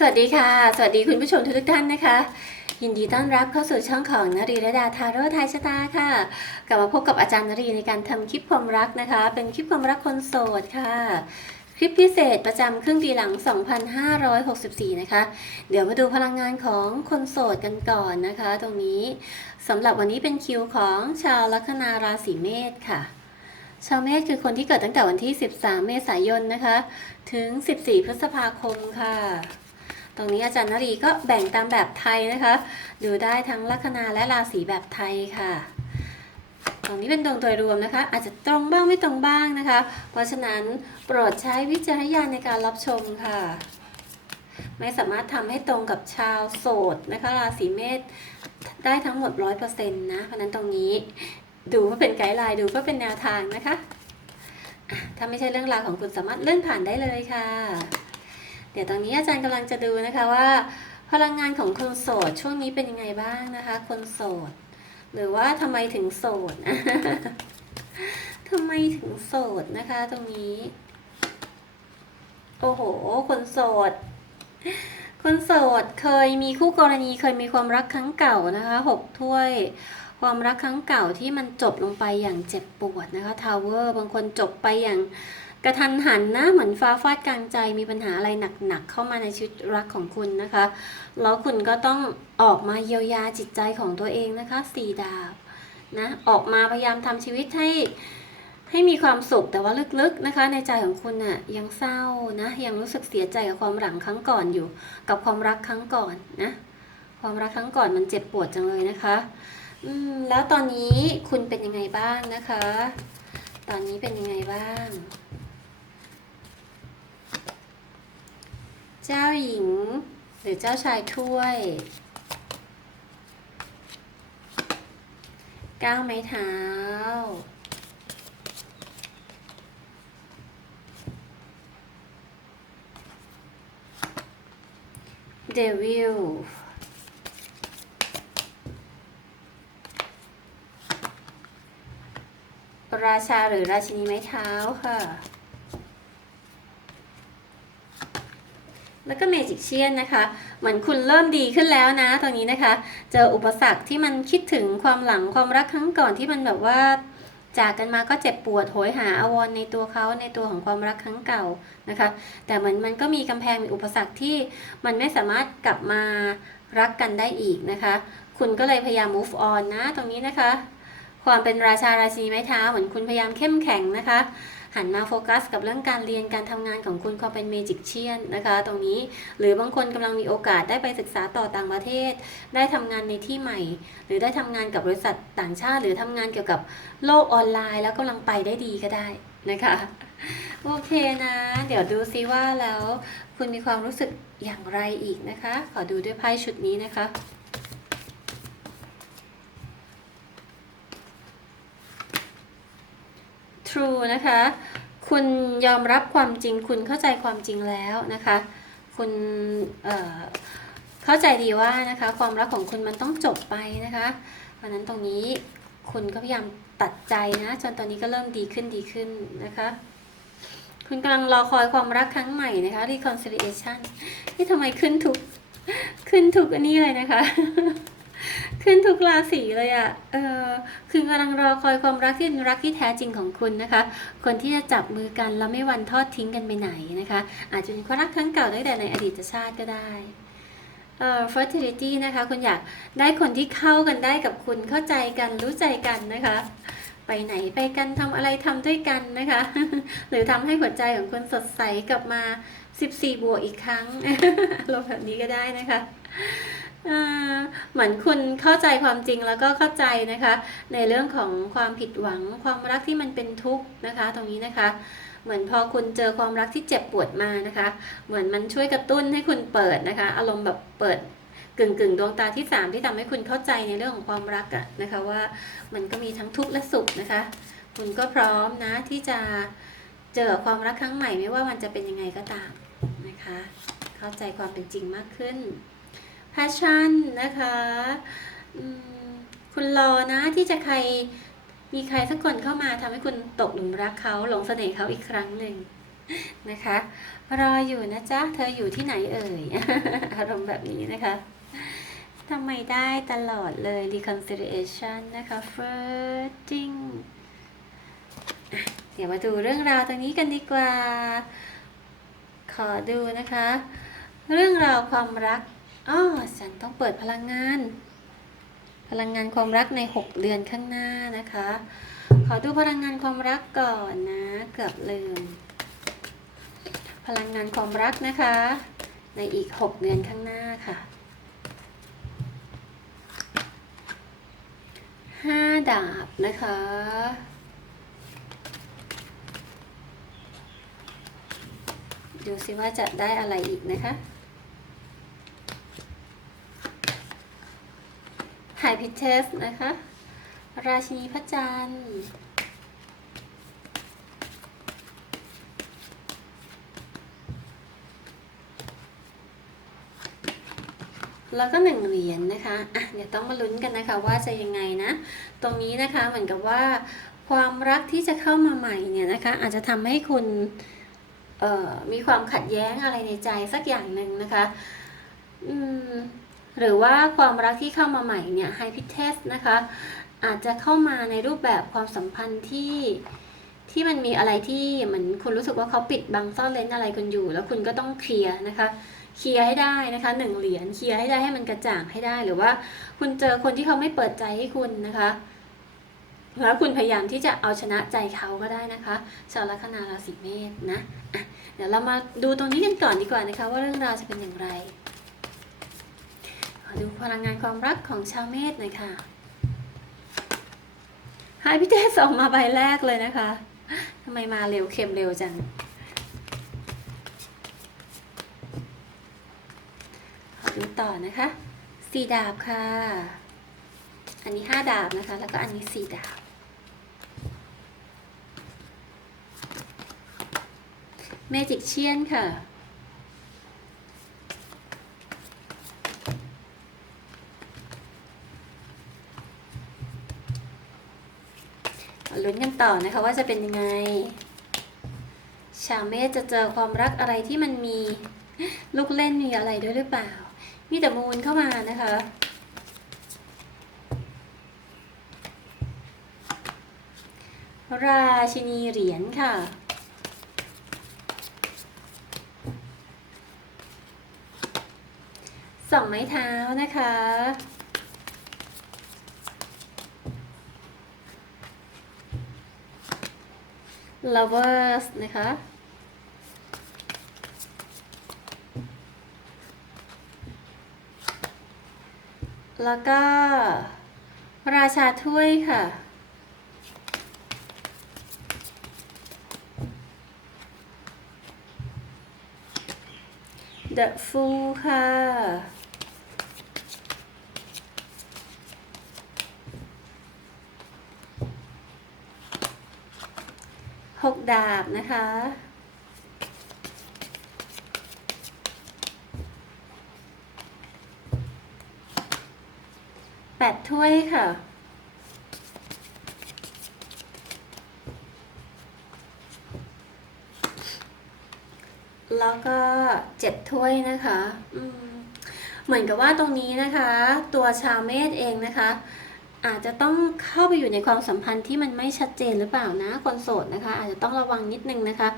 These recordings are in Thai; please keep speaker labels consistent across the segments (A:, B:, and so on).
A: สวัสดีค่ะ สวัสดีคุณผู้ชมทุกท่านนะคะ ยินดีต้อนรับเข้าสู่ช่องของนรีระดาทาโร่ไทยชะตาค่ะ กลับมาพบกับอาจารย์นรีในการทำคลิปความรักนะคะ เป็นคลิปความรักคนโสดค่ะ คลิปพิเศษประจำครึ่งปีหลัง 2564 นะคะ เดี๋ยวมาดูพลังงานของคนโสดกันก่อนนะคะ ตรงนี้สำหรับวันนี้เป็นคิวของชาวลัคนาราศีเมษค่ะชาวเมษคือคนที่เกิดตั้งแต่วันที่ 13 เมษายนนะคะ ถึง 14 พฤษภาคมค่ะ ตรงนี้อาจารย์นรีก็แบ่งตามแบบไทยนะคะ ดูได้ทั้งลัคนาและราศีแบบไทยค่ะ ตรงนี้เป็นดวงโดยรวมนะคะ อาจจะตรงบ้างไม่ตรงบ้างนะคะ เพราะฉะนั้นโปรดใช้วิจารณญาณในการรับชมค่ะ ไม่สามารถทำให้ตรงกับชาวโสดนะคะราศีเมษได้ทั้งหมด 100%นะเพราะนั้นตรงนี้ดูเพื่อเป็นไกด์ไลน์ดูเพื่อเป็นแนวทางนะคะ ถ้าไม่ใช่เรื่องราวของคุณสามารถเลื่อนผ่านได้เลยค่ะ ดี๋ยวตอนนี้อาจารย์กำลังจะดูนะคะว่า พลังงานของคนโสดช่วงนี้เป็นยังไงบ้างนะคะ คนโสด หรือว่าทำไมถึงโสดทำไมถึงโสดนะคะ ตรงนี้ โอ้โห คนโสด คนโสดเคยมีคู่กรณีเคยมีความรักครั้งเก่านะคะหกถ้วยความรักครั้งเก่าที่มันจบลงไปอย่างเจ็บปวดนะคะทาวเวอร์บางคนจบไปอย่าง กระทันหันนะเหมือนฟ้าฟาดกลางใจมีปัญหาอะไรหนักๆเข้ามาในชีวิตรักของคุณนะคะ แล้วคุณก็ต้องออกมาเยียวยาจิตใจของตัวเองนะคะสี่ดาวนะออกมาพยายามทำชีวิตให้ให้มีความสุขแต่ว่าลึกๆนะคะ ในใจของคุณน่ะยังเศร้านะยังรู้สึกเสียใจกับความหลังครั้งก่อนอยู่ กับความรักครั้งก่อนนะความรักครั้งก่อนมันเจ็บปวดจังเลยนะคะอืมแล้วตอนนี้คุณเป็นยังไงบ้างนะคะ ตอนนี้เป็นยังไงบ้าง เจ้าหญิง หรือเจ้าชายถ้วยก้าวไม้เท้า เดวิลราชาหรือราชินีไม้เท้าค่ะ แล้วก็เมจิกเชียนนะคะ เหมือนคุณเริ่มดีขึ้นแล้วนะตรงนี้นะคะ เจออุปสรรคที่มันคิดถึงความหลังความรักครั้งก่อนที่มันแบบว่าจากกันมาก็เจ็บปวดโหยหาอาวรในตัวเขาในตัวของความรักครั้งเก่านะคะ แต่เหมือนมันก็มีกำแพงมีอุปสรรคที่มันไม่สามารถกลับมารักกันได้อีกนะคะ คุณก็เลยพยายาม move on นะตรงนี้นะคะ ความเป็นราชาราชีไม้เท้าเหมือนคุณพยายามเข้มแข็งนะคะ หันมาโฟกัสกับเรื่องการเรียนการทำงานของคุณความเป็นเมจิกเชียนนะคะ ตรงนี้หรือบางคนกำลังมีโอกาสได้ไปศึกษาต่อต่างประเทศ ได้ทำงานในที่ใหม่ หรือได้ทำงานกับบริษัทต่างชาติ หรือทำงานเกี่ยวกับโลกออนไลน์ แล้วกำลังไปได้ดีก็ได้นะคะโอเคนะ เดี๋ยวดูซิว่าแล้ว คุณมีความรู้สึกอย่างไรอีกนะคะ ขอดูด้วยไพ่ชุดนี้นะคะ True นะคะ คุณยอมรับความจริง คุณเข้าใจความจริงแล้วนะคะ คุณเเข้าใจดีว่านะคะ ความรักของคุณมันต้องจบไปนะคะเพราะฉะนั้นตรงนี้คุณก็พยายามตัดใจนะ จนตอนนี้ก็เริ่มดีขึ้นดีขึ้นนะคะ คุณกำลังรอคอยความรักครั้งใหม่นะคะ reconciliation ที่ทำไมขึ้นทุกขึ้นทุกอันนี้เลยนะคะ ขึ้นทุกราศีเลยอะ่ะ เออคือกำลังรอคอยความรักที่เป็นรักที่แท้จริงของคุณนะคะ คนที่จะจับมือกันแล้วไม่หวันทอดทิ้งกันไปไหนนะคะ อาจจะเป็นความรักครั้งเก่าตั้งแต่ในอดีตชาติก็ได้เอ่อ fertility นะคะ คุณอยากได้คนที่เข้ากันได้กับคุณเข้าใจกันรู้ใจกันนะคะ ไปไหนไปกันทำอะไรทำด้วยกันนะคะ หรือทำให้หัวใจของคุณสดใสกลับมา 14 บวกอีกครั้งลงแบบนี้ก็ได้นะคะ เหมือนคุณเข้าใจความจริงแล้วก็เข้าใจนะคะ ในเรื่องของความผิดหวังความรักที่มันเป็นทุกข์นะคะ ตรงนี้นะคะเหมือนพอคุณเจอความรักที่เจ็บปวดมานะคะ เหมือนมันช่วยกระตุ้นให้คุณเปิดนะคะ อารมณ์แบบเปิดกึ่งกึ่งๆดวงตาที่สามที่ทำให้คุณเข้าใจในเรื่องของความรักอะนะคะว่ามันก็มีทั้งทุกข์และสุขนะคะ คุณก็พร้อมนะที่จะเจอความรักครั้งใหม่ไม่ว่ามันจะเป็นยังไงก็ตามนะคะ เข้าใจความเป็นจริงมากขึ้น passion นะคะคุณรอนะที่จะใครมีใครสักคนเข้ามาทำให้คุณตกหลุมรักเขาหลงเสน่ห์เขาอีกครั้งหนึ่งนะคะ รออยู่นะจ๊ะ เธออยู่ที่ไหนเอ่ย อารมณ์แบบนี้นะคะทำไมได้ตลอดเลย reconciliation นะคะ flirting เดี๋ยวมาดูเรื่องราวตรงนี้กันดีกว่า ขอดูนะคะ เรื่องราวความรัก อ้อฉันต้องเปิดพลังงาน พลังงานความรักใน 6 เดือนข้างหน้านะคะ ขอดูพลังงานความรักก่อนนะ เกือบลืม พลังงานความรักนะคะ ในอีก 6 เดือนข้างหน้าค่ะห้าดาบนะคะดูสิว่าจะได้อะไรอีกนะคะ ไฮพิเทสนะคะ ราชินีพระจันทร์แล้วก็หนึ่งเหรียญนะคะ อะ เดี๋ยวต้องมาลุ้นกันนะคะว่าจะยังไงนะ ตรงนี้นะคะเหมือนกับว่า ความรักที่จะเข้ามาใหม่เนี่ยนะคะ อาจจะทำให้คุณมีความขัดแย้งอะไรในใจสักอย่างหนึ่งนะคะ อืม หรือว่าความรักที่เข้ามาใหม่เนี่ยไฮพิเทสนะคะอาจจะเข้ามาในรูปแบบความสัมพันธ์ที่ที่มันมีอะไรที่เหมือนคุณรู้สึกว่าเขาปิดบังซ่อนเร้นอะไรคุณอยู่ แล้วคุณก็ต้องเคลียร์นะคะเคลียร์ให้ได้นะคะหนึ่งเหรียญเคลียร์ให้ได้ให้มันกระจ่างให้ได้หรือว่า คุณเจอคนที่เขาไม่เปิดใจให้คุณนะคะแล้วคุณพยายามที่จะเอาชนะใจเขาก็ได้นะคะชาวลัคนาราศีเมษนะะเดี๋ยวเรามาดูตรงนี้กันก่อนดีกว่านะคะ ว่าเรื่องราวจะเป็นอย่างไร ดูพลังงานความรักของชาวเมษหน่อยค่ะหายพี่เจสออกมาใบแรกเลยนะคะทำไมมาเร็วเข็มเร็วจัง ขอดูต่อนะคะสี่ดาบค่ะ อันนี้ห้าดาบนะคะ แล้วก็อันนี้สี่ดาบ เมจิกเชียนค่ะ ลุ้นกันต่อนะคะว่าจะเป็นยังไง ชาวเมษจะเจอความรักอะไรที่มันมีลูกเล่นมีอะไรด้วยหรือเปล่า มีแต่มูลเข้ามานะคะราชินีเหรียญค่ะ สองไม้เท้านะคะ lovers นะคะ แล้วก็ ราชาถ้วยค่ะ The Fool ค่ะ กดาบนะคะ แปดถ้วยค่ะ แล้วก็เจ็ดถ้วยนะคะ เหมือนกับว่าตรงนี้นะคะ ตัวชาวเมษเองนะคะ อาจจะต้องเข้าไปอยู่ในความสัมพันธ์ที่มันไม่ชัดเจนหรือเปล่านะคนโสดนะคะ อาจจะต้องระวังนิดนึงนะคะ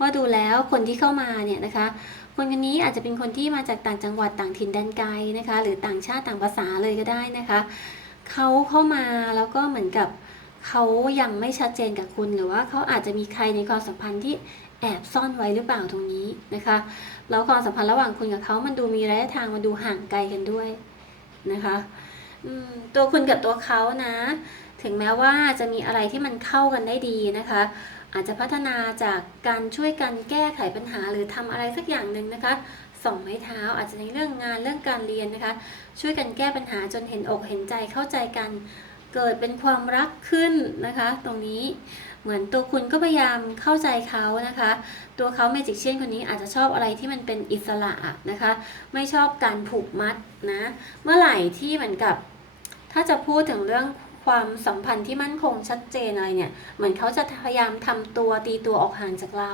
A: ว่าดูแล้วคนที่เข้ามาเนี่ยนะคะ คนคนนี้อาจจะเป็นคนที่มาจากต่างจังหวัดต่างถิ่นแดนไกลนะคะ หรือต่างชาติต่างภาษาเลยก็ได้นะคะเขาเข้ามาแล้วก็เหมือนกับเขายังไม่ชัดเจนกับคุณหรือว่าเขาอาจจะมีใครในความสัมพันธ์ที่แอบซ่อนไว้หรือเปล่าตรงนี้นะคะแล้วความสัมพันธ์ระหว่างคุณกับเขามันดูมีระยะทางมันดูห่างไกลกันด้วยนะคะ ตัวคุณกับตัวเขานะ ถึงแม้ว่าจะมีอะไรที่มันเข้ากันได้ดีนะคะ อาจจะพัฒนาจากการช่วยกันแก้ไขปัญหาหรือทำอะไรสักอย่างหนึ่งนะคะสองไม้เท้าอาจจะในเรื่องงานเรื่องการเรียนนะคะ ช่วยกันแก้ปัญหาจนเห็นอกเห็นใจเข้าใจกันเกิดเป็นความรักขึ้นนะคะ ตรงนี้ เหมือนตัวคุณก็พยายามเข้าใจเขานะคะ ตัวเขาเมจิกเชียนคนนี้อาจจะชอบอะไรที่มันเป็นอิสระนะคะ ไม่ชอบการผูกมัดนะ เมื่อไหร่ที่เหมือนกับ ถ้าจะพูดถึงเรื่องคความสัมพันธ์ที่มั่นคงชัดเจนอะไรเนี่ย เหมือนเขาจะพยายามทำตัวตีตัวออกห่างจากเรา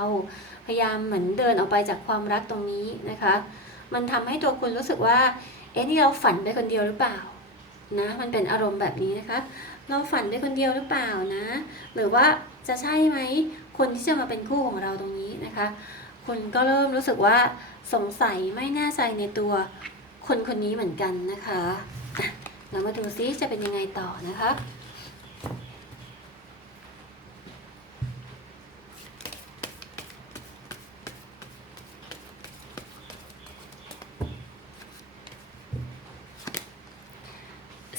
A: พยายามเหมือนเดินออกไปจากความรักตรงนี้นะคะ มันทำให้ตัวคุณรู้สึกว่า เอ๊ะนี่เราฝันไปคนเดียวหรือเปล่านะ มันเป็นอารมณ์แบบนี้นะคะ เราฝันไปคนเดียวหรือเปล่านะ หรือว่าจะใช่ไหมคนที่จะมาเป็นคู่ของเราตรงนี้นะคะ คุณก็เริ่มรู้สึกว่าสงสัยไม่แน่ใจในตัวคนคนนี้เหมือนกันนะคะอะเรามาดูซิจะเป็นยังไงต่อนะคะ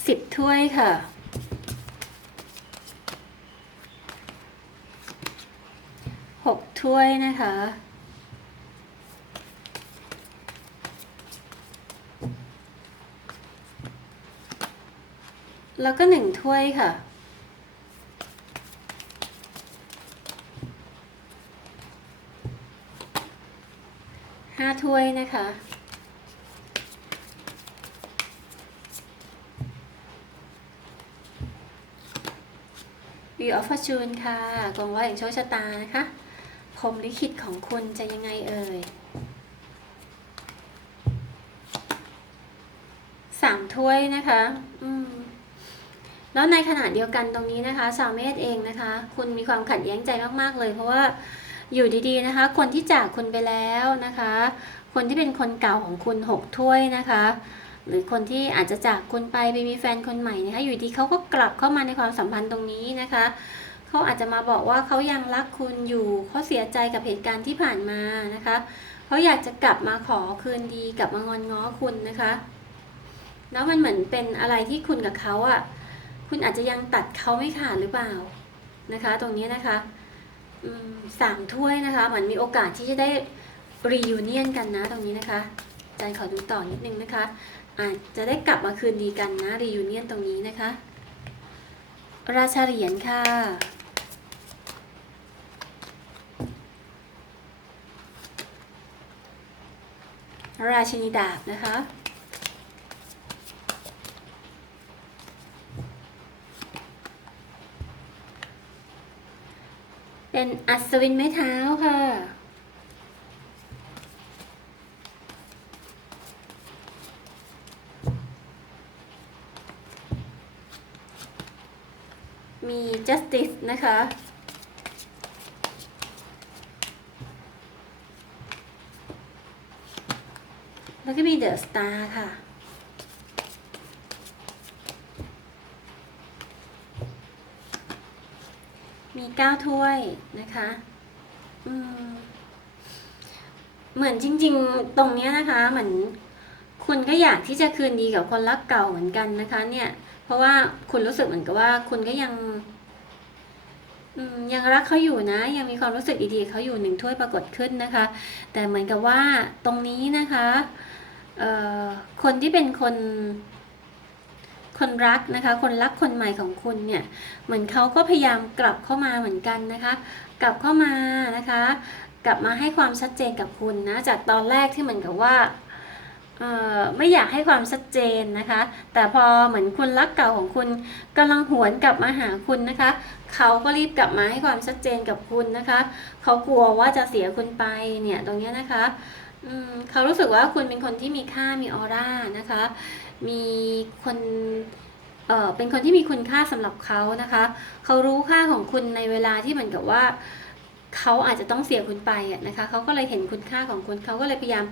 A: สิบถ้วยค่ะ ถ้วยนะคะ แล้วก็หนึ่งถ้วยค่ะ ห้าถ้วยนะคะวีออฟฟอร์จูนค่ะกองร้อยแห่งโชคชะตานะคะ พรมลิขิตของคุณจะยังไงเอ่ยสามถ้วยนะคะ อืม แล้วในขณะเดียวกันตรงนี้นะคะชาวเมษเองนะคะ คุณมีความขัดแย้งใจมากๆเลย เพราะว่าอยู่ดีๆนะคะ คนที่จากคุณไปแล้วนะคะ คนที่เป็นคนเก่าของคุณหกถ้วยนะคะ หรือคนที่อาจจะจากคุณไปไปมีแฟนคนใหม่นะคะ อยู่ดีเขาก็กลับเข้ามาในความสัมพันธ์ตรงนี้นะคะ เขาอาจจะมาบอกว่าเขายังรักคุณอยู่เขาเสียใจกับเหตุการณ์ที่ผ่านมานะคะเขาอยากจะกลับมาขอคืนดีกลับมางอนง้อคุณนะคะ แล้วมันเหมือนเป็นอะไรที่คุณกับเขาอะ่ะคุณอาจจะยังตัดเขาไม่ขาดหรือเปล่านะคะ ตรงนี้นะคะสามถ้วยนะคะเหมือนมีโอกาสที่จะได้รียูเนียนกันนะ ตรงนี้นะคะอาจารย์ขอดูต่อนิดนึงนะคะอาจจะได้กลับมาคืนดีกันนะรียูเนียนตรงนี้นะคะ ราชาเหรียญค่ะ ราชินีดาบนะคะ เป็นอัศวินไม้เท้าค่ะ มี justice นะคะ แล้วก็มี the star ค่ะ มีเก้าถ้วยนะคะ อืมเหมือนจริง ๆ ตรงเนี้ยนะคะ เหมือนคุณก็อยากที่จะคืนดีกับคนรักเก่าเหมือนกันนะคะ เนี่ย เพราะว่าคุณรู้สึกเหมือนกับว่า คุณก็ยังยังรักเขาอยู่นะ ยังมีความรู้สึกดีๆเขาอยู่หนึ่งถ้วยปรากฏขึ้นนะคะ แต่เหมือนกับว่าตรงนี้นะคะ คนที่เป็นคนคนรักนะคะ คนรักคนใหม่ของคุณเนี่ย เหมือนเขาก็พยายามกลับเข้ามาเหมือนกันนะคะ กลับเข้ามานะคะ กลับมาให้ความชัดเจนกับคุณนะ จากตอนแรกที่เหมือนกับว่าไม่อยากให้ความชัดเจนนะคะ แต่พอเหมือนคนรักเก่าของคุณกำลังหวนกลับมาหาคุณนะคะ เขาก็รีบกลับมาให้ความชัดเจนกับคุณนะคะ เขากลัวว่าจะเสียคุณไปเนี่ยตรงนี้นะคะ เขารู้สึกว่าคุณเป็นคนที่มีค่ามีออร่านะคะ มีคนเออเป็นคนที่มีคุณค่าสำหรับเขานะคะ เขารู้ค่าของคุณในเวลาที่เหมือนกับว่าเขาอาจจะต้องเสียคุณไปนะคะ เขาก็เลยเห็นคุณค่าของคุณ เขาก็เลยพยายาม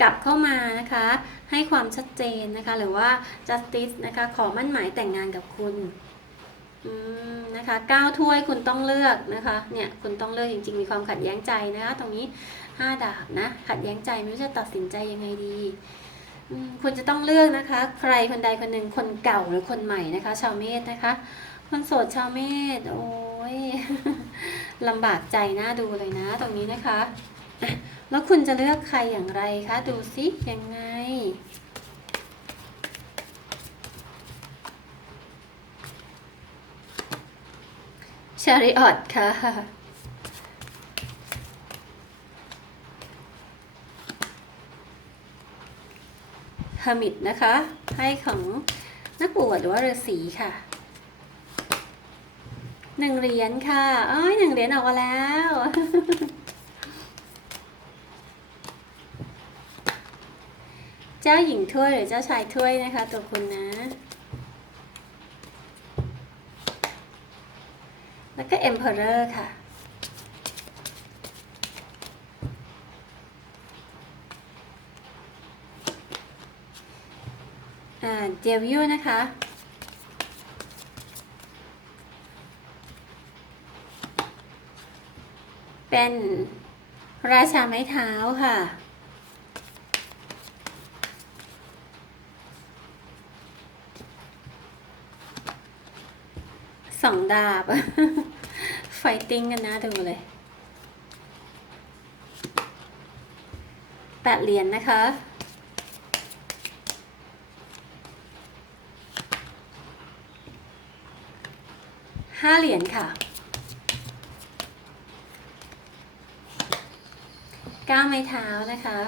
A: กลับเข้ามานะคะ ให้ความชัดเจนนะคะ หรือว่า justice นะคะ ขอมั่นหมายแต่งงานกับคุณนะคะก้าวถ้วยคุณต้องเลือกนะคะ เนี่ยคุณต้องเลือกจริง ๆ มีความขัดแย้งใจนะคะ ตรงนี้ ห้าดาบนะ ขัดแย้งใจไม่รู้จะตัดสินใจยังไงดีคุณจะต้องเลือกนะคะ ใครคนใดคนหนึ่งคนเก่าหรือคนใหม่นะคะ ชาวเมษนะคะคนโสดชาวเมษโอ้ยลำบากใจน่าดูเลยนะ ตรงนี้นะคะอะแล้วคุณจะเลือกใครอย่างไรคะดูซิยังไงชาริออตค่ะ ฮามิดนะคะไพ่ของนักบวชหรือว่าฤาษีค่ะหนึ่งเหรียญค่ะอ้ยหนึ่งเหรียญออกมาแล้วเจ้าหญิงถ้วยหรือเจ้าชายถ้วยนะคะ ตัวคุณนะ แล้วก็ Emperor ค่ะอ่า เดวิลนะคะ เป็นราชาไม้เท้าค่ะ สองดาบ ไฟติ้งกันนะดูเลยแปดเหรียญนะคะ ห้าเหรียญค่ะเก้าไม้เท้านะคะ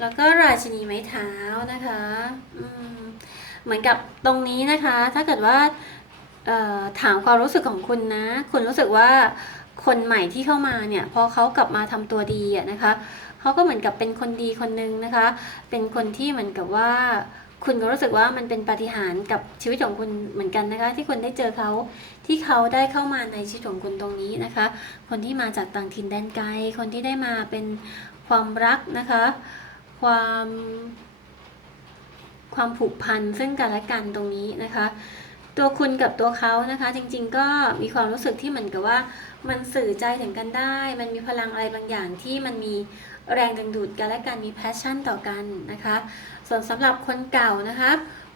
A: แล้วก็ราชินีไม้เท้านะคะเหมือนกับตรงนี้นะคะ ถ้าเกิดว่าถามความรู้สึกของคุณนะ คุณรู้สึกว่าคนใหม่ที่เข้ามาเนี่ย พอเขากลับมาทำตัวดีอะนะคะ เขาก็เหมือนกับเป็นคนดีคนนึงนะคะ เป็นคนที่เหมือนกับว่า คุณก็รู้สึกว่ามันเป็นปาฏิหาริย์กับชีวิตของคุณเหมือนกันนะคะ ที่คุณได้เจอเขาที่เขาได้เข้ามาในชีวิตของคุณตรงนี้นะคะ คนที่มาจากต่างถิ่นแดนไกล คนที่ได้มาเป็นความรักนะคะ ความความผูกพันซึ่งกันและกันตรงนี้นะคะ ตัวคุณกับตัวเขานะคะ จริงๆก็มีความรู้สึกที่เหมือนกับว่า มันสื่อใจถึงกันได้ มันมีพลังอะไรบางอย่างที่มันมี แรงดึงดูดกันและกันมีแพชชั่นต่อกันนะคะ ส่วนสำหรับคนเก่านะคะ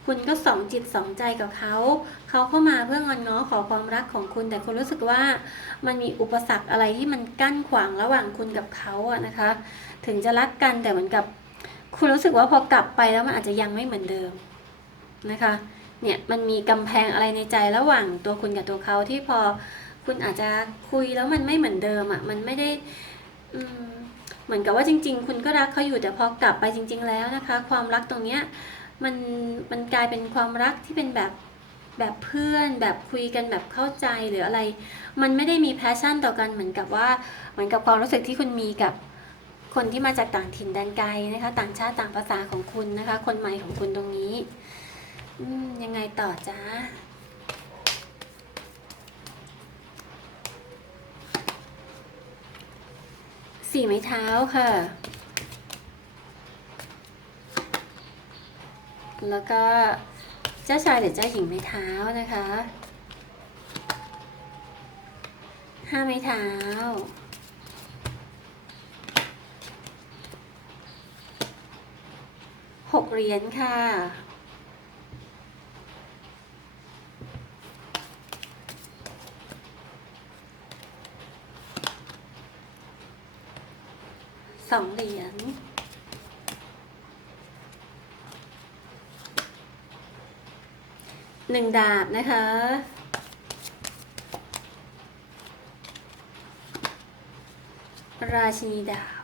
A: คุณก็สองจิตสองใจกับเขา เขาเข้ามาเพื่องอนง้อขอความรักของคุณ แต่คุณรู้สึกว่ามันมีอุปสรรคอะไรที่มันกั้นขวางระหว่างคุณกับเขาอะนะคะ ถึงจะรักกันแต่เหมือนกับ คุณรู้สึกว่าพอกลับไปแล้วมันอาจจะยังไม่เหมือนเดิมนะคะ เนี่ยมันมีกำแพงอะไรในใจระหว่างตัวคุณกับตัวเขาที่พอคุณอาจจะคุยแล้วมันไม่เหมือนเดิมอะมันไม่ได้อืม เหมือนกับว่าจริง ๆ คุณก็รักเขาอยู่แต่พอกลับไปจริง ๆ แล้วนะคะ ความรักตรงเนี้ยมันมันกลายเป็นความรักที่เป็นแบบแบบเพื่อนแบบคุยกันแบบเข้าใจหรืออะไร มันไม่ได้มีแพชชั่นต่อกันเหมือนกับว่าเหมือนกับความรู้สึกที่คุณมีกับคนที่มาจากต่างถิ่นแดนไกลนะคะ ต่างชาติต่างภาษาของคุณนะคะ คนใหม่ของคุณตรงนี้ยังไงต่อจ้า สี่ไม้เท้าค่ะ แล้วก็เจ้าชายหรือเจ้าหญิงไม้เท้านะคะห้าไม้เท้า หกเหรียญค่ะ องเหรียญหนึ่งดาบนะคะ ราชินีดาบ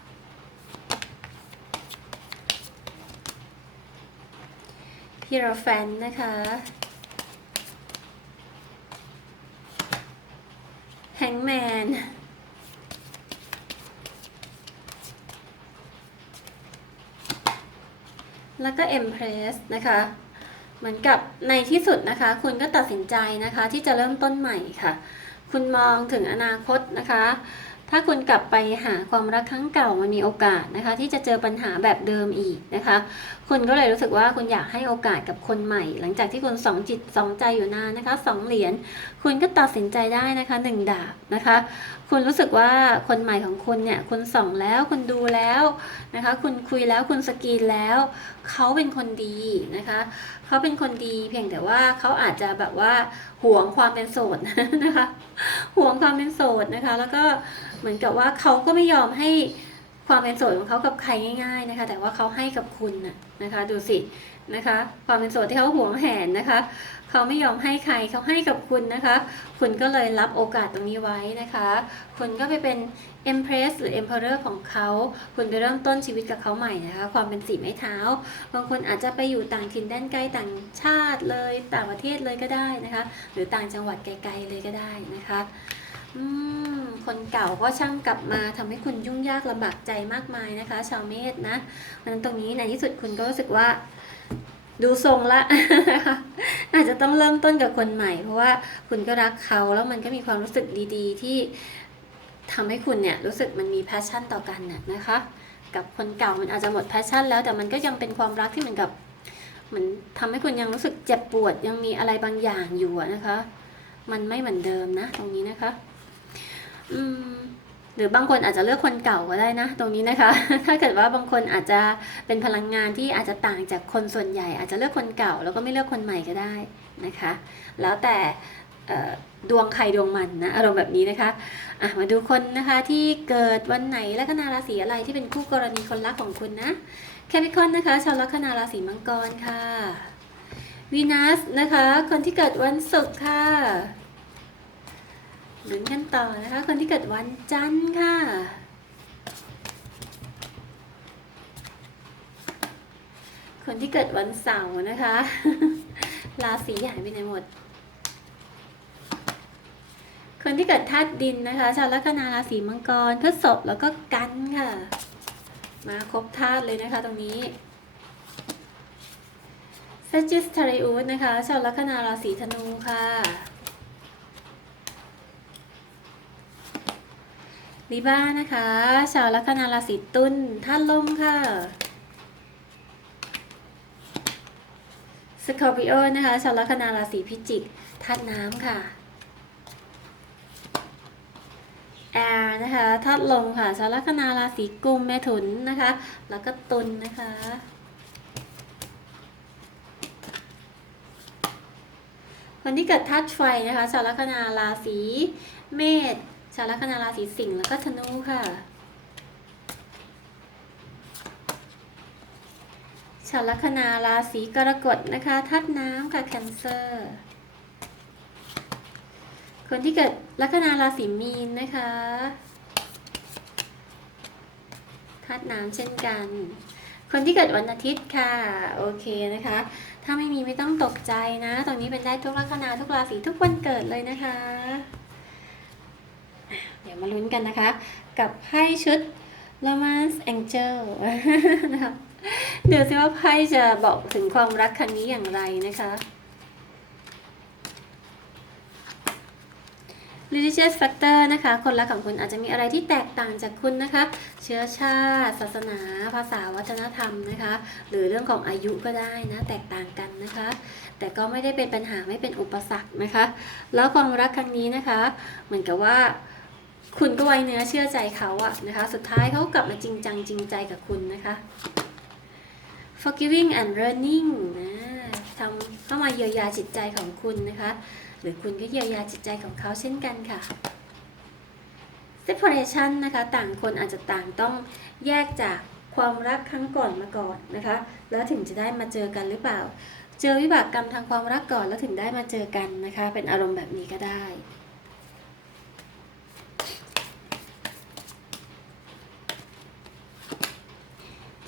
A: พีโรแฟนนะคะ แฮงแมน แล้วก็เอ็มเพรสนะคะ เหมือนกับในที่สุดนะคะ คุณก็ตัดสินใจนะคะที่จะเริ่มต้นใหม่ค่ะ คุณมองถึงอนาคตนะคะ ถ้าคุณกลับไปหาความรักครั้งเก่ามันมีโอกาสนะคะ ที่จะเจอปัญหาแบบเดิมอีกนะคะ คุณก็เลยรู้สึกว่าคุณอยากให้โอกาสกับคนใหม่ หลังจากที่คุณสองจิตสองใจอยู่นานนะคะสองเหรียญคุณก็ตัดสินใจได้นะคะหนึ่งดาบนะคะ คุณรู้สึกว่าคนใหม่ของคุณเนี่ยคุณส่องแล้วคุณดูแล้วนะคะ คุณคุยแล้วคุณสกรีนแล้วเขาเป็นคนดีนะคะเขาเป็นคนดีเพียงแต่ว่าเขาอาจจะแบบว่าหวงความเป็นโสดนะคะหวงความเป็นโสดนะคะ แล้วก็เหมือนกับว่าเขาก็ไม่ยอมให้ ความเป็นโสดของเขากับใครง่าย ๆนะคะ แต่ว่าเขาให้กับคุณน่ะนะคะ ดูสินะคะ ความเป็นโสดที่เขาหวงแหนนะคะ เขาไม่ยอมให้ใครเขาให้กับคุณนะคะ คุณก็เลยรับโอกาสตรงนี้ไว้นะคะ คุณก็ไปเป็น Empress หรือ Emperor ของเขา คุณไปเริ่มต้นชีวิตกับเขาใหม่นะคะ ความเป็นสีไม้เท้า บางคนอาจจะไปอยู่ต่างถิ่นแดนไกลต่างชาติเลย ต่างประเทศเลยก็ได้นะคะ หรือต่างจังหวัดไกลๆเลยก็ได้นะคะ อืมคนเก่าก็ช่างกลับมาทำให้คุณยุ่งยากลำบากใจมากมายนะคะ ชาวเมษนะเพราะฉะนั้นตรงนี้ในที่สุดคุณก็รู้สึกว่า ดูทรงละ อาจจะต้องเริ่มต้นกับคนใหม่ เพราะว่าคุณก็รักเขาแล้วมันก็มีความรู้สึกดีๆ ที่ทำให้คุณเนี่ยรู้สึกมันมีแพชชั่นต่อกันน่ะนะคะ กับคนเก่ามันอาจจะหมดแพชชั่นแล้วแต่มันก็ยังเป็นความรักที่เหมือนกับเหมือนทำให้คุณยังรู้สึกเจ็บปวดยังมีอะไรบางอย่างอยู่นะคะ มันไม่เหมือนเดิมนะ ตรงนี้นะคะ หรือบางคนอาจจะเลือกคนเก่าก็ได้นะ ตรงนี้นะคะ ถ้าเกิดว่าบางคนอาจจะเป็นพลังงานที่อาจจะต่างจากคนส่วนใหญ่ อาจจะเลือกคนเก่า แล้วก็ไม่เลือกคนใหม่ก็ได้นะคะ แล้วแต่ดวงใครดวงมันนะอารมณ์แบบนี้นะคะะมาดูคนนะคะที่เกิดวันไหนและคนาราศีอะไรที่เป็นคู่กรณีคนรักของคุณนะแคปิคอนนะคะชาวลัคนาราศีมังกรค่ะวีนัสนะคะ คนที่เกิดวันศุกร์ค่ะ ลุ้นกันต่อนะคะ คนที่เกิดวันจันทร์ค่ะคนที่เกิดวันเสาร์นะคะ ราศีหายไปไหนหมด คนที่เกิดธาตุดินนะคะ ชาวลัคนาราศีมังกรพฤษภแล้วก็กันค่ะ มาครบธาตุเลยนะคะตรงนี้ s a g i t t a r i u s นะคะ ชาวลัคนาราศีธนูค่ะ ลิบ้านะคะ ชาวลัคนาราศีตุลท่านลมค่ะสคอร์ปิโอนะคะ ชาวลัคนาราศีพิจิกธาตุน้ำค่ะแอร์นะคะธาตุลมค่ะ ชาวลัคนาราศีกุมเมถุนนะคะ แล้วก็ตุลนะคะคนที่เกิดธาตุไฟนะคะชาวลัคนาราศีเมษ ชาวลัคนาราศีสิงห์แล้วก็ธนูค่ะ ชาวลัคนาราศีกรกฎนะคะธาตุน้ำค่ะแคนเซอร์ คนที่เกิดลัคนาราศีมีนนะคะธาตุน้ำเช่นกัน คนที่เกิดวันอาทิตย์ค่ะ โอเคนะคะ ถ้าไม่มีไม่ต้องตกใจนะ ตรงนี้เป็นได้ทุกลัคนาทุกราศีทุกวันเกิดเลยนะคะ มาลุ้นกันนะคะ กับไพ่ชุด Romance Angel นะคะเดี๋ยวสิว่าไพ่จะบอกถึงความรักครั้งนี้อย่างไรนะคะ religious factor นะคะ คนรักของคุณอาจจะมีอะไรที่แตกต่างจากคุณนะคะ เชื้อชาติ ศาสนา ภาษาวัฒนธรรมนะคะ หรือเรื่องของอายุก็ได้นะ แตกต่างกันนะคะ แต่ก็ไม่ได้เป็นปัญหาไม่เป็นอุปสรรคนะคะ แล้วความรักครั้งนี้นะคะ เหมือนกับว่า คุณก็ไว้เนื้อเชื่อใจเขาอะนะคะ สุดท้ายเขากลับมาจริงจังจริงใจกับคุณนะคะ forgiving and learning นะทำเข้ามาเยียวยาจิตใจของคุณนะคะ หรือคุณก็เยียวยาจิตใจของเขาเช่นกันค่ะ separation นะคะ ต่างคนอาจจะต่างต้องแยกจากความรักครั้งก่อนมาก่อนนะคะ แล้วถึงจะได้มาเจอกันหรือเปล่า เจอวิบากกรรมทางความรักก่อนแล้วถึงได้มาเจอกันนะคะ เป็นอารมณ์แบบนี้ก็ได้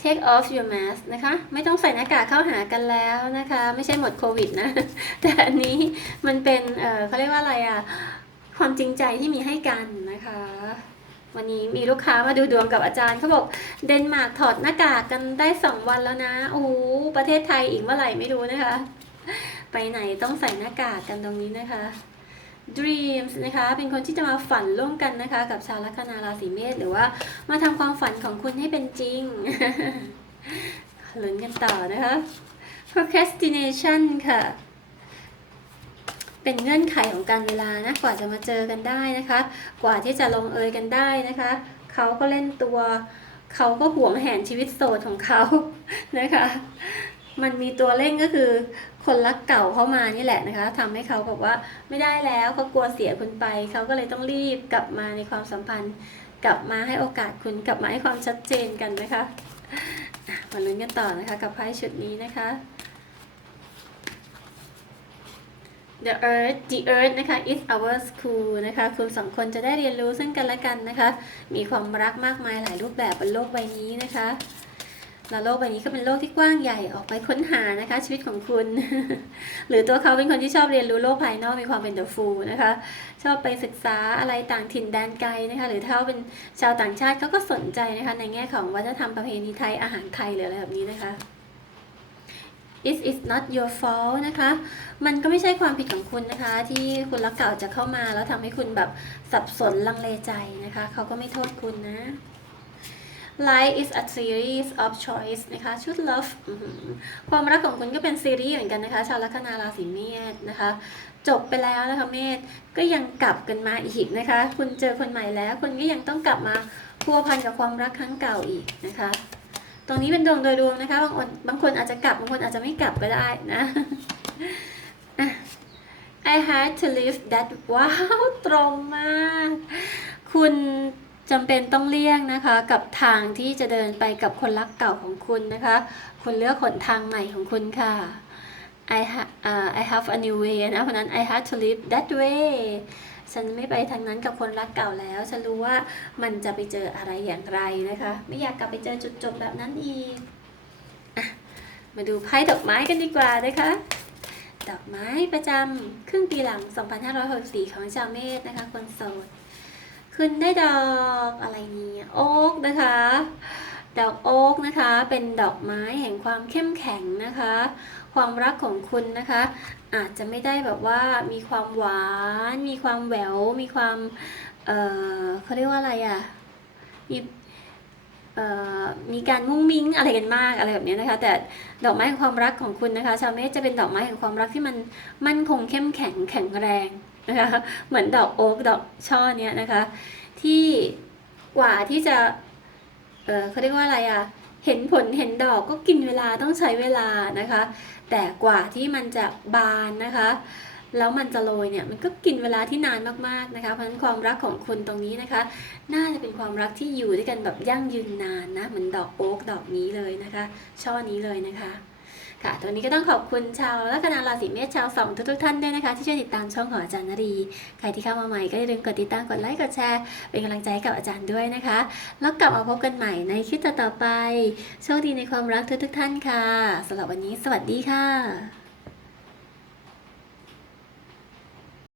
A: take off your mask นะคะ ไม่ต้องใส่หน้ากากเข้าหากันแล้วนะคะ ไม่ใช่หมดโควิดนะ แต่อันนี้มันเป็นเออเขาเรียกว่าอะไรอะความจริงใจที่มีให้กันนะคะ วันนี้มีลูกค้ามาดูดวงกับอาจารย์เขาบอกเดนมาร์กถอดหน้ากากกันได้สองวันแล้วนะโอ้โหประเทศไทยอีกเมื่อไหร่ไม่รู้นะคะ ไปไหนต้องใส่หน้ากากกันตรงนี้นะคะ Dreams นะคะ เป็นคนที่จะมาฝันร่วมกันนะคะ กับชาวลัคนาราศีเมษหรือว่ามาทำความฝันของคุณให้เป็นจริงลุ้นกันต่อนะคะ procrastination ค่ะ เป็นเงื่อนไขของการเวลานะ กว่าจะมาเจอกันได้นะคะ กว่าที่จะลงเอยกันได้นะคะ เขาก็เล่นตัว เขาก็หวงแหนชีวิตโสดของเขานะคะ มันมีตัวเร่งก็คือ คนรักเก่าเข้ามานี่แหละนะคะ ทำให้เขาบอกว่าไม่ได้แล้วเขากลัวเสียคุณไป เขาก็เลยต้องรีบกลับมาในความสัมพันธ์ กลับมาให้โอกาสคุณกลับมาให้ความชัดเจนกันนะคะมาลุ้นกันต่อนะคะกับไพ่ชุดนี้นะคะ The Earth The Earth นะคะ is our school นะคะ คุณสองคนจะได้เรียนรู้ซึ่งกันและกันนะคะ มีความรักมากมายหลายรูปแบบบนโลกใบนี้นะคะ แล้วโลกใบนี้ก็เป็นโลกที่กว้างใหญ่ออกไปค้นหานะคะ ชีวิตของคุณ หรือตัวเขาเป็นคนที่ชอบเรียนรู้โลกภายนอกมีความเป็น the fool นะคะ ชอบไปศึกษาอะไรต่างถิ่นแดนไกลนะคะ หรือถ้าเขาเป็นชาวต่างชาติเขาก็สนใจนะคะ ในแง่ของวัฒนธรรมประเพณีไทยอาหารไทยหรืออะไรแบบนี้นะคะ it is not your fault นะคะ มันก็ไม่ใช่ความผิดของคุณนะคะ ที่คุณรักเก่าจะเข้ามาแล้วทำให้คุณแบบสับสนลังเลใจนะคะ เขาก็ไม่โทษคุณนะ Life is a series of choice นะคะชุด love ความรักของคุณก็เป็นซีรีส์เหมือนกันนะคะ ชาวลัคนาราศีเมษนะคะ จบไปแล้วนะคะเมษก็ยังกลับกันมาอีกนะคะ คุณเจอคนใหม่แล้ว คุณก็ยังต้องกลับมาพัวพันกับความรักครั้งเก่าอีกนะคะ ตรงนี้เป็นดวงโดยรวมนะคะบางคนบางคนอาจจะกลับบางคนอาจจะไม่กลับก็ได้นะอะ I had to leave that ว้าว ตรงมาก คุณ จำเป็นต้องเลี่ยงนะคะกับทางที่จะเดินไปกับคนรักเก่าของคุณนะคะ คุณเลือกหนทางใหม่ของคุณค่ะ I ha uh, I have a new way นะเพราะนั้น I had to leave that way ฉันไม่ไปทางนั้นกับคนรักเก่าแล้ว ฉันรู้ว่ามันจะไปเจออะไรอย่างไรนะคะ ไม่อยากกลับไปเจอจุดจบแบบนั้นอีกอะมาดูไพ่ดอกไม้กันดีกว่านะคะดอกไม้ประจำครึ่งปีหลัง 2564 ของชาวเมษนะคะ คนโสด คุณได้ดอกอะไรเนี่ยโอ๊กนะคะ ดอกโอ๊กนะคะ เป็นดอกไม้แห่งความเข้มแข็งนะคะ ความรักของคุณนะคะ อาจจะไม่ได้แบบว่ามีความหวาน มีความแหวว มีความ เอ่อเขาเรียกว่าอะไรอะ มีเอ่อมีการมุ้งมิ้งอะไรกันมากอะไรแบบนี้นะคะ แต่ดอกไม้แห่งความรักของคุณนะคะ ชาวเมษจะเป็นดอกไม้แห่งความรักที่มันมั่นคงเข้มแข็งแข็งแรง นะคะเหมือนดอกโอ๊กดอกช่อเนี้ยนะคะ ที่กว่าที่จะ เออเขาเรียกว่าอะไรอะเห็นผลเห็นดอกก็กินเวลาต้องใช้เวลานะคะ แต่กว่าที่มันจะบานนะคะ แล้วมันจะโรยเนี่ยมันก็กินเวลาที่นานมากๆนะคะ เพราะฉะนั้นความรักของคุณตรงนี้นะคะ น่าจะเป็นความรักที่อยู่ด้วยกันแบบยั่งยืนนานนะเหมือนดอกโอ๊กดอกนี้เลยนะคะ ช่อนี้เลยนะคะ ค่ะตอนนี้ก็ต้องขอบคุณชาวลัคนาราศีเมษชาวสองทุกๆท่านด้วยนะคะ ที่ช่วยติดตามช่องของอาจารย์นรี ใครที่เข้ามาใหม่ก็อย่าลืมกดติดตามกดไลค์กดแชร์ เป็นกำลังใจกับอาจารย์ด้วยนะคะ แล้วกลับมาพบกันใหม่ในคลิปต่อๆไป โชคดีในความรักทุกๆท่านค่ะสำหรับวันนี้ สวัสดีค่ะ